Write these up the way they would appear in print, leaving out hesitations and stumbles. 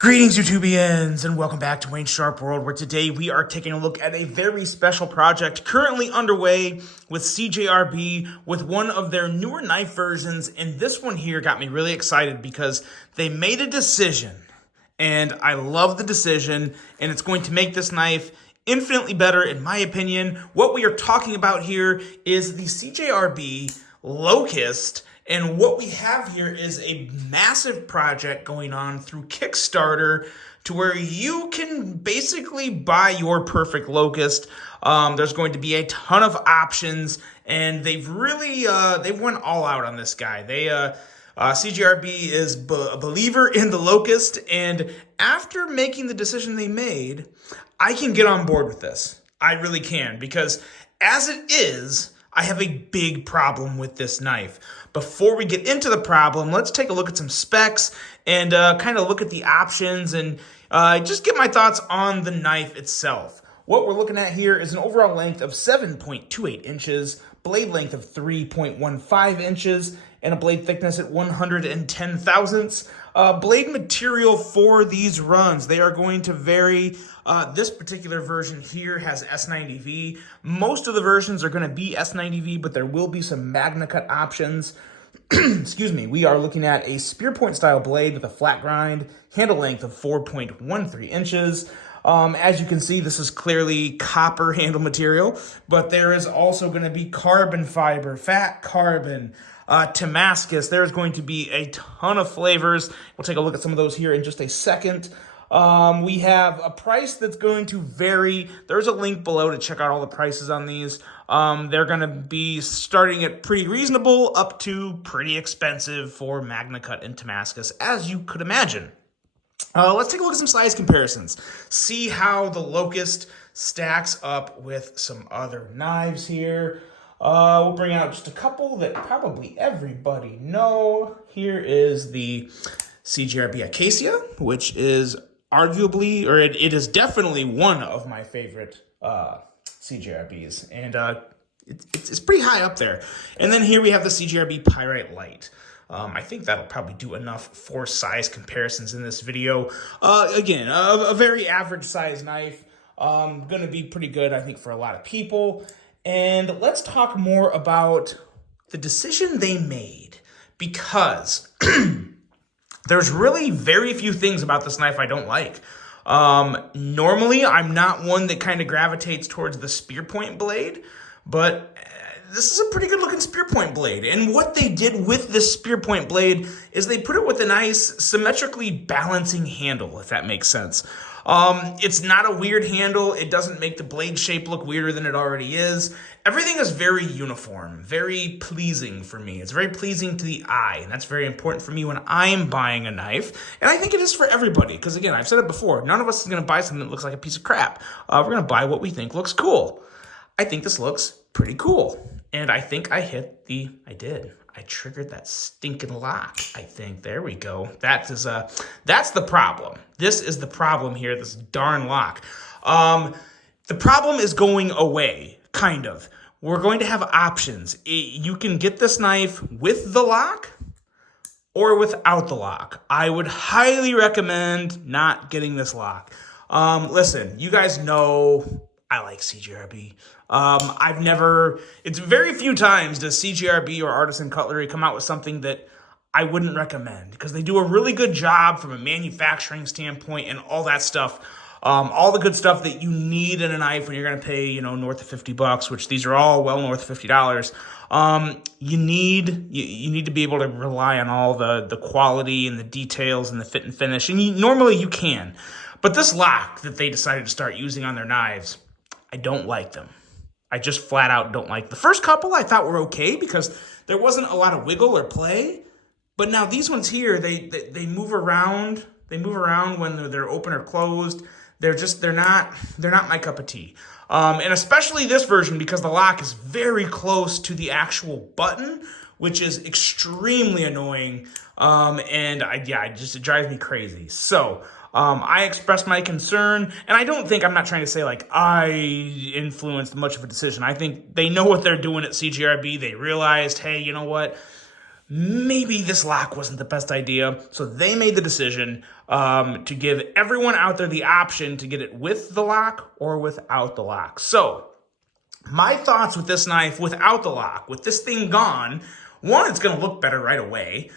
Greetings, YouTubians, and welcome back to Wayne's Sharp World, where today we are taking a look at a very special project currently underway with CJRB with one of their newer knife versions. And this one here got me really excited because they made a decision, and I love the decision, and it's going to make this knife infinitely better, in my opinion. What we are talking about here is the CJRB Locust. And what we have here is a massive project going on through Kickstarter to where you can basically buy your perfect Locust. There's going to be a ton of options, and they've really they've went all out on this guy. CJRB is a believer in the Locust, and after making the decision they made, I can get on board with this. I really can, because as it is, I have a big problem with this knife. Before we get into the problem, let's take a look at some specs and kind of look at the options and just get my thoughts on the knife itself. What we're looking at here is an overall length of 7.28 inches, blade length of 3.15 inches, and a blade thickness at 110 thousandths. Blade material for these runs, they are going to vary. This particular version here has S90V. Most of the versions are going to be S90V, but there will be some Magna Cut options. Excuse me. We are looking at a spear point style blade with a flat grind, handle length of 4.13 inches. As you can see, this is clearly copper handle material, but there is also going to be carbon fiber, fat carbon, Damascus. There's going to be a ton of flavors. We'll take a look at some of those here in just a second. We have a price that's going to vary. There's a link below to check out all the prices on these. They're going to be starting at pretty reasonable up to pretty expensive for Magna Cut and Damascus, as you could imagine. Let's take a look at some size comparisons. See how the Locust stacks up with some other knives here. We'll bring out just a couple that probably everybody know. Here is the CJRB Acacia, which is arguably, or it is definitely one of my favorite CJRBs, and it's pretty high up there. And then here we have the CJRB Pyrite Light. I think that'll probably do enough for size comparisons in this video. Again, a very average size knife. Gonna be pretty good, I think, for a lot of people. And let's talk more about the decision they made, because there's really very few things about this knife I don't like. Normally, I'm not one that kind of gravitates towards the spear point blade, but this is a pretty good looking spear point blade. And what they did with this spear point blade is they put it with a nice symmetrically balancing handle, if that makes sense. It's not a weird handle. It doesn't make the blade shape look weirder than it already is. Everything is very uniform, very pleasing for me. It's very pleasing to the eye, and that's very important for me when I'm buying a knife. And I think it is for everybody, because again, I've said it before, none of us is going to buy something that looks like a piece of crap. We're going to buy what we think looks cool. I think this looks pretty cool. And I think I triggered that stinking lock, I think. There we go. That's the problem. This is the problem here, this darn lock. The problem is going away, kind of. We're going to have options. You can get this knife with the lock or without the lock. I would highly recommend not getting this lock. Listen, you guys know I like CJRB. It's very few times does CJRB or Artisan Cutlery come out with something that I wouldn't recommend, because they do a really good job from a manufacturing standpoint and all that stuff. All the good stuff that you need in a knife when you're going to pay, north of $50, which these are all well north of $50. You need to be able to rely on all the quality and the details and the fit and finish. And normally you can, but this lock that they decided to start using on their knives, I don't like them. I just flat out don't like. The first couple I thought were okay because there wasn't a lot of wiggle or play. But now these ones here, they move around. They move around when they're open or closed. They're not my cup of tea. And especially this version, because the lock is very close to the actual button, which is extremely annoying. It drives me crazy. So I expressed my concern, and I'm not trying to say like I influenced much of a decision. I think they know what they're doing at CJRB. They realized, hey, you know what? maybe this lock wasn't the best idea. So they made the decision to give everyone out there the option to get it with the lock or without the lock. So my thoughts with this knife without the lock, with this thing gone, one, it's going to look better right away.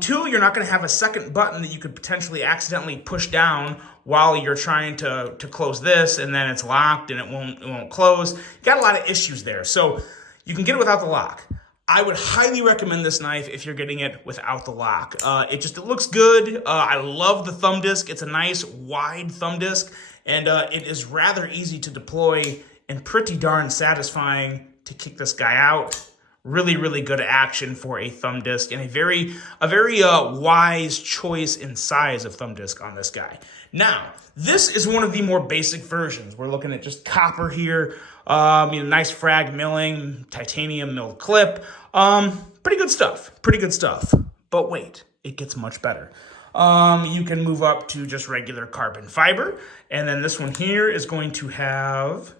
Two, you're not going to have a second button that you could potentially accidentally push down while you're trying to close this, and then it's locked and it won't close. You got a lot of issues there. So you can get it without the lock. I would highly recommend this knife if you're getting it without the lock. It looks good. I love the thumb disc. It's a nice wide thumb disc, and it is rather easy to deploy and pretty darn satisfying to kick this guy out. Really, really good action for a thumb disc, and a very wise choice in size of thumb disc on this guy. Now, this is one of the more basic versions. We're looking at just copper here, nice frag milling, titanium milled clip. Pretty good stuff. But wait, it gets much better. You can move up to just regular carbon fiber, and then this one here is going to have,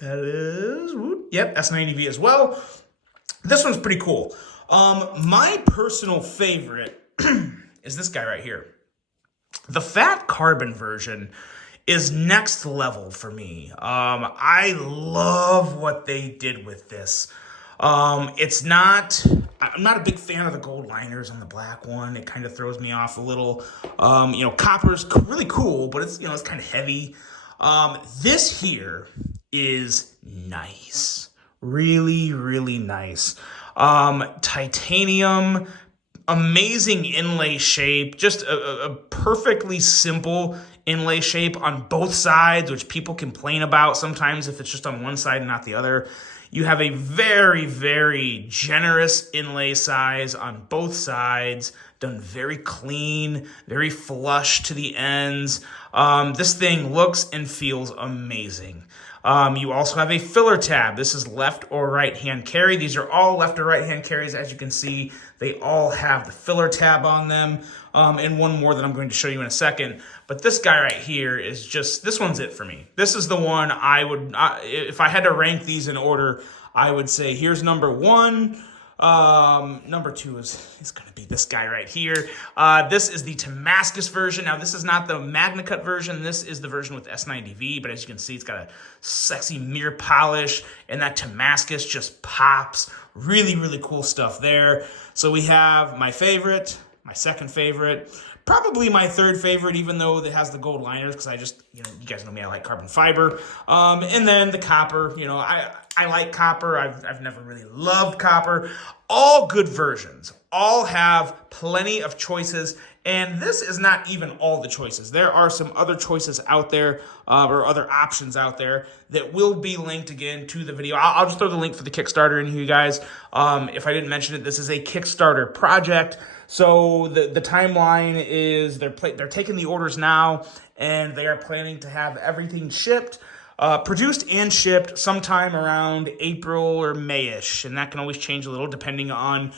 that is, yep, S90V as well. This one's pretty cool. My personal favorite is this guy right here. The fat carbon version is next level for me. I love what they did with this. I'm not a big fan of the gold liners on the black one. It kind of throws me off a little. Copper's really cool, but it's kind of heavy. This here is nice. Really, really nice. Titanium, amazing inlay shape, just a perfectly simple inlay shape on both sides, which people complain about sometimes if it's just on one side and not the other. You have a very, very generous inlay size on both sides, done very clean, very flush to the ends. This thing looks and feels amazing. You also have a filler tab. This is left or right hand carry. These are all left or right hand carries. As you can see, they all have the filler tab on them, and one more that I'm going to show you in a second. But this guy right here is this one's it for me. This is the one if I had to rank these in order, I would say here's number one. Number two is going to be this guy right here. This is the Damascus version. Now, this is not the Magna Cut version. This is the version with S90V, but as you can see, it's got a sexy mirror polish, and that Damascus just pops. Really, really cool stuff there. So we have my favorite, my second favorite, probably my third favorite, even though it has the gold liners, because you guys know me, I like carbon fiber. And then the copper, I like copper. I've never really loved copper. All good versions. All have plenty of choices. And this is not even all the choices. There are some other choices out there, or other options out there that will be linked again to the video. I'll just throw the link for the Kickstarter in here, you guys. If I didn't mention it, this is a Kickstarter project. So the timeline is they're taking the orders now, and they are planning to have everything shipped, produced and shipped sometime around April or May-ish, and that can always change a little depending on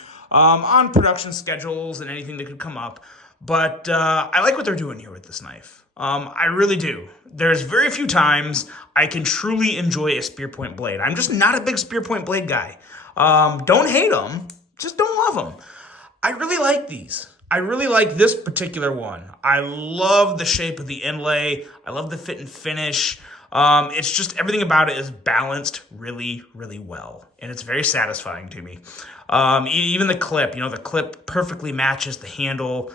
production schedules and anything that could come up. But I like what they're doing here with this knife. I really do. There's very few times I can truly enjoy a spear point blade. I'm just not a big spear point blade guy. Don't hate them, just don't love them. I really like these. I really like this particular one. I love the shape of the inlay. I love the fit and finish. It's just everything about it is balanced really, really well. And it's very satisfying to me. Even the clip, the clip perfectly matches the handle.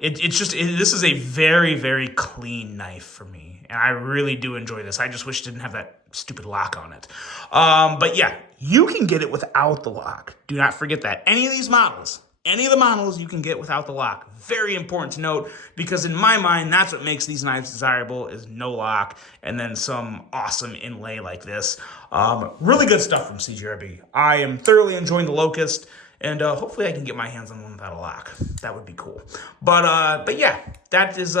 This is a very, very clean knife for me. And I really do enjoy this. I just wish it didn't have that stupid lock on it. But yeah, you can get it without the lock. Do not forget that. Any of the models you can get without the lock. Very important to note, because in my mind, that's what makes these knives desirable, is no lock, and then some awesome inlay like this. Really good stuff from CJRB. I am thoroughly enjoying the Locust, and hopefully I can get my hands on one without a lock. That would be cool. But yeah, that is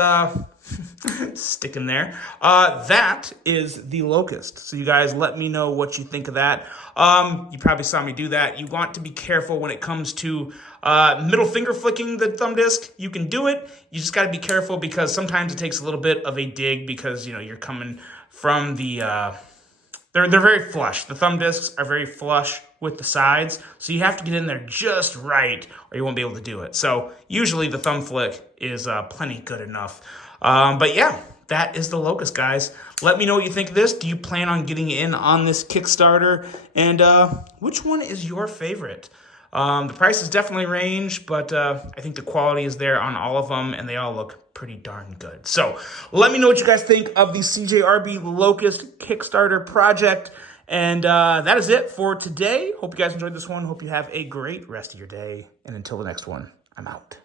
sticking there. That is the Locust. So you guys let me know what you think of that. You probably saw me do that. You want to be careful when it comes to middle finger flicking the thumb disc. You can do it. You just got to be careful, because sometimes it takes a little bit of a dig, because you're coming from the they're very flush. The thumb discs are very flush with the sides. So you have to get in there just right or you won't be able to do it. So usually the thumb flick is plenty good enough. But yeah, that is the Locust, guys. Let me know what you think of this. Do you plan on getting in on this Kickstarter? And which one is your favorite? The prices definitely range, but I think the quality is there on all of them, and they all look pretty darn good. So let me know what you guys think of the CJRB Locust Kickstarter project. And that is it for today. Hope you guys enjoyed this one. Hope you have a great rest of your day. And until the next one, I'm out.